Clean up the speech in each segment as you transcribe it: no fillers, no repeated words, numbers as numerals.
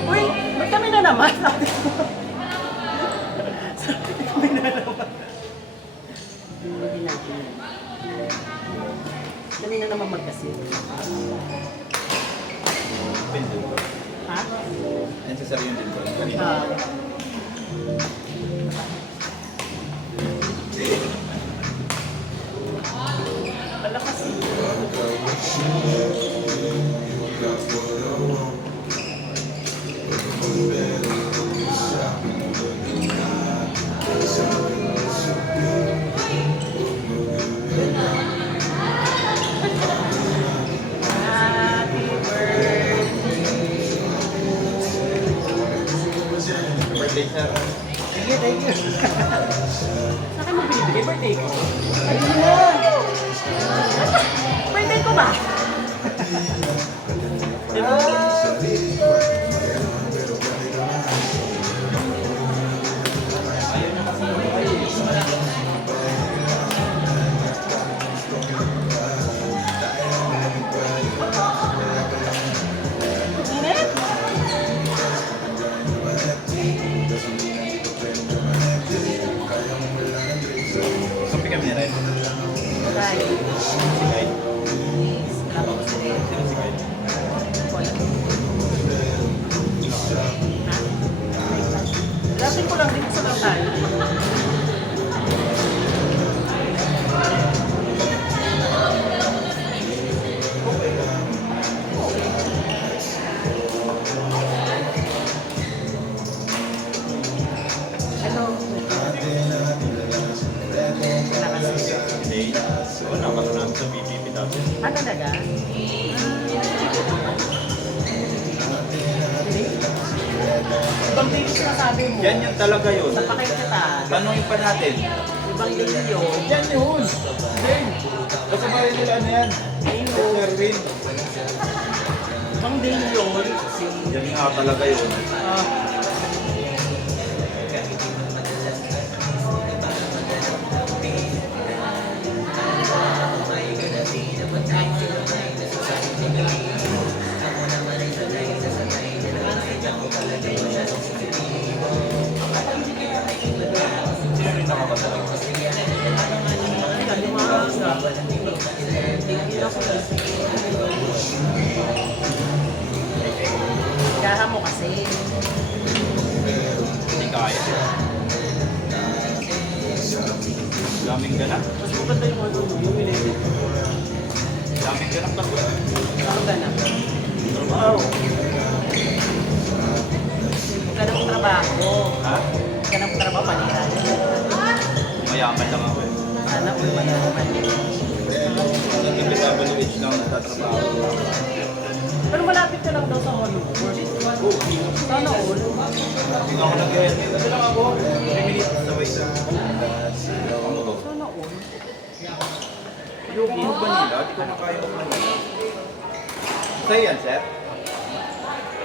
Uy, may kami na naman. Sabi ko kami na naman. Hindi natin. Kami na naman magkasin. Ha? Yan si Sir yun din po. Malakas. Birthday, Sir. Sige, thank you. Saan kayo mo binibigay? Birthday ko? Ayun na! Birthday ko ba? Init? Kapi kami na rin. Right. Si Guy. Wala ko sila. Sino si Guy? Wala. Ha? Lapin ko lang din sa lang tayo. Ano? Hindi. Wala ka na namin sa PPP dati. Ah, talaga? Ibang day yung sinasabi mo. Yan yung talaga yun. Sa pakay kita. Tanungin pa natin. Ibang day yun. Yan yun. Then, kasabayan nila ano yan? Sir Win. Ibang day yun. Yan nga talaga yun. Sino rin nakakasalaw? Gaha mo kasi. Hindi kaya. Daming ganap. Mas maganda yung ano mo, yung minibig. Daming ganap kasi. Ang ganap. Wow. Ganap trabaho. Ha? Ganap trabaho, manila. Mayaman lang ako eh. Sana all mayaman. Sa TPWH lang natatrabaho. Pero malapit ka lang daw sa Hollywood. Sana all. Hindi ako nag-head. Kasi lang ako. 3 minutes sa way sa. Ano ba? Sana all. Yung Manila, di ko na kaya ng Manila. Sa'yo yan, sir?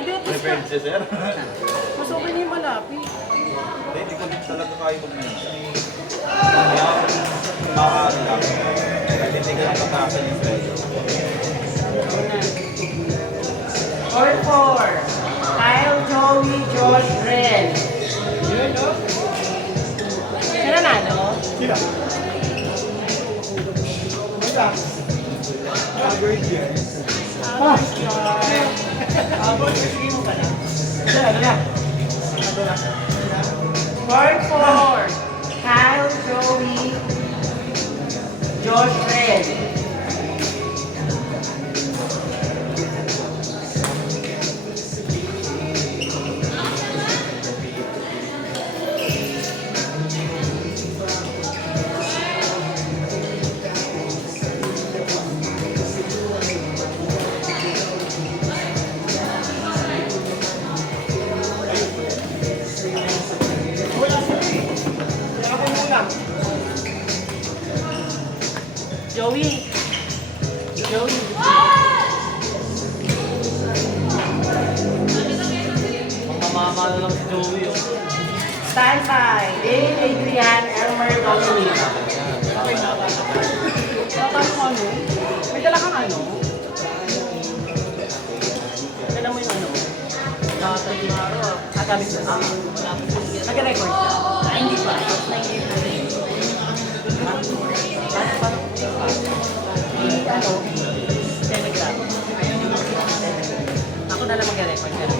Hindi, Prepared siya, sir? mas okay na yung malapit. Hindi ko din talaga kaya ng Manila. Kaya, maaari lang. Kahit hindi ka lang patasan yung presyo. Or 4. Kyle, Joey, Josh, Ren. Sino nanalo? Sila? Or 4. Kyle, Joey, Josh, Ren. Joey. Joey. Mamamala lang si Joey. Oh. Stand by. Dave, Adrian, Elmer, Dominic. Tatalo mo ano? May dala kang ano? Sabi ko, nag-record siya. Ah, hindi pa. Paano? Ano? Telegram. Ako na lang mag-record siya.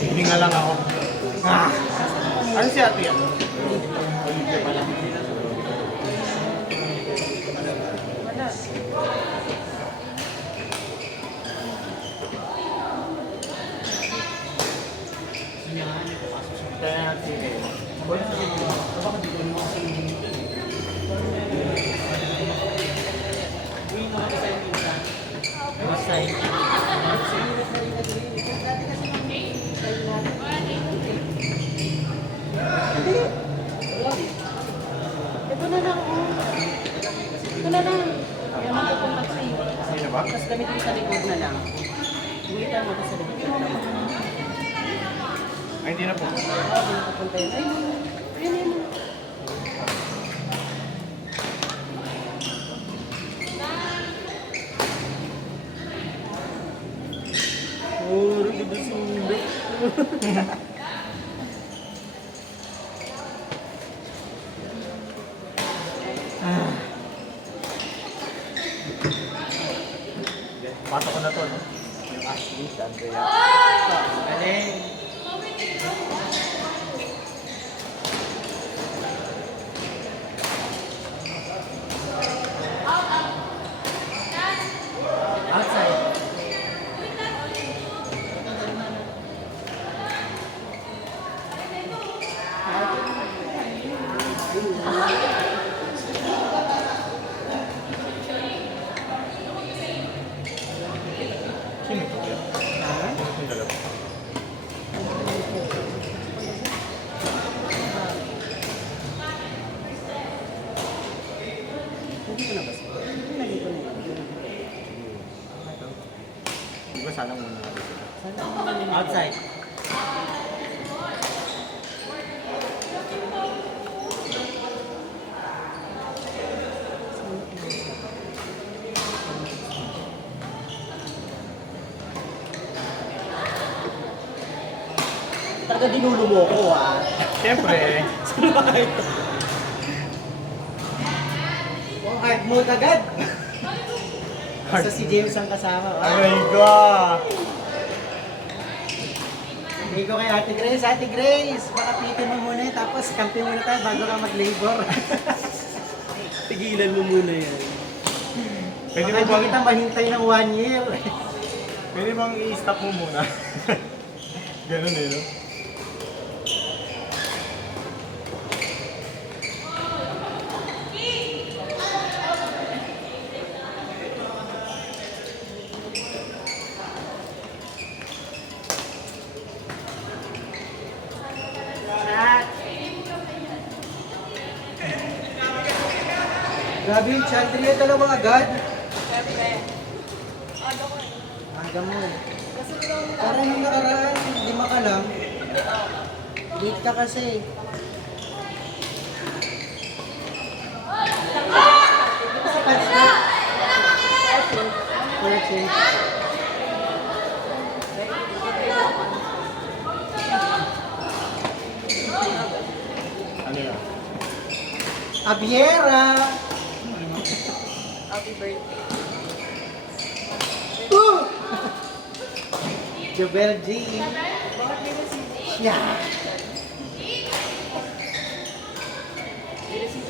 Hihinga lang ako. Ah! Ano si ate yan? Kaya natin. Ito na lang. Ito na lang. Yung mga contact sa'yo. Hindi na ba? Tapos gamitin mo sa likod na lang. Guhitan mo ito sa likod na lang. Ay, hindi na po. Hindi na papunta yun. Ayun, ayun. Oh, ito sundo. Pato ko na to, no? Yung Ashley, si Andrea. Galing! Outside. Sino ito yan? Sino itong dalawa? Hindi ko na ba? Hindi ko na yun. Di ba sana muna natin sila? Outside. Talaga dinulo mo ko ah. Siyempre! Saan ba ito? Oh, hard mode agad. Basta si James ang kasama. Oh my God! Hindi ko kay Ate Grace. Ate Grace, baka pitin mo muna eh, tapos kampi muna tayo bago ka mag-labor. Tigilan mo muna yan. Pwede Baka mo hindi kita bang, mahintay ng 1 year. pwede bang i-stop mo muna? Ganun eh, no? Grabe yung Chandria, dalawang agad. Aga mo. Para nung nakaraan, 5 ka lang. Late ka kasi. Sa pants na. Person. Ano yun? Abiera! Happy birthday. Jobel G. Yeah.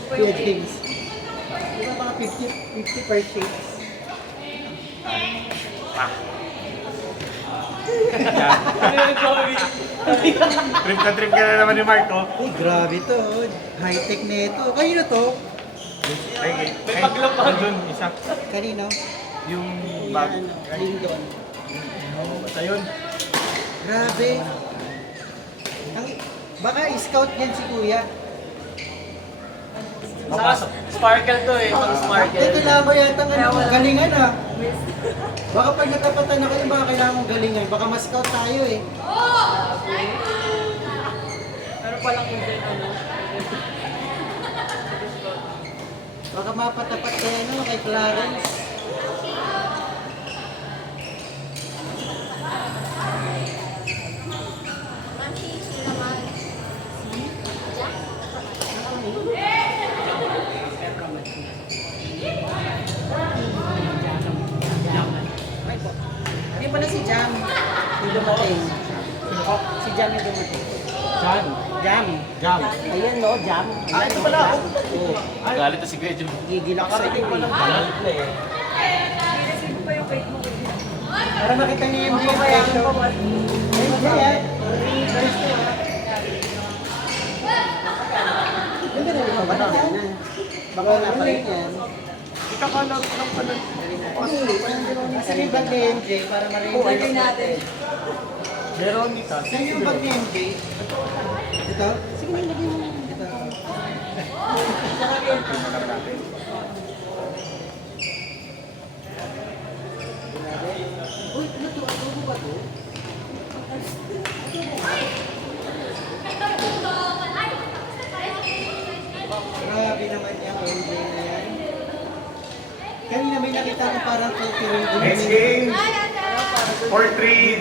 Kuya James. Di ba mga 50 per shade? Trip ka na naman ni Mark, oh. Uy, grabe to. High-tech na ito. Kanino to? May paglapag doon, isa. Kanino? Yung bag. Lindon. Basta yun. Grabe. Baka scout yan si Kuya. Sparkle to eh, pang sparkle. Ito lang ba yata ng galingan ah. Baka pag natapatan na kayo, baka kailangan mong galingan. Baka ma-scout tayo eh. Ano palang event ano? Baka mapatapat kayo no, kay Clarence. Hindi pala si Jam. Yung dumating. Si Jam yung dumating. Jan. Jam. Jam. Ayan no, Jam. Ayan, ito pala, Jam. oh. Oo. Galit na si Kuya Jun. Gigil ako sa iyo eh. Galit na eh. Sino pa yung cake mo? Para makita niyo yung reaction. MJ ah. First to ah. Ganda na rin ba na? Baka wala pa rin yan. Ikakalag lang pala. Kasi yung bag ni MJ para marinig. Order natin. Veronica. Saan yung bag ni MJ? Ito? Sige na, ilagay mo. Ito. Uy, ano to? Adobo ba to? Grabe naman yung MJ na yan. Kanina may nakita ko parang 30 rin. Next game. 4-3.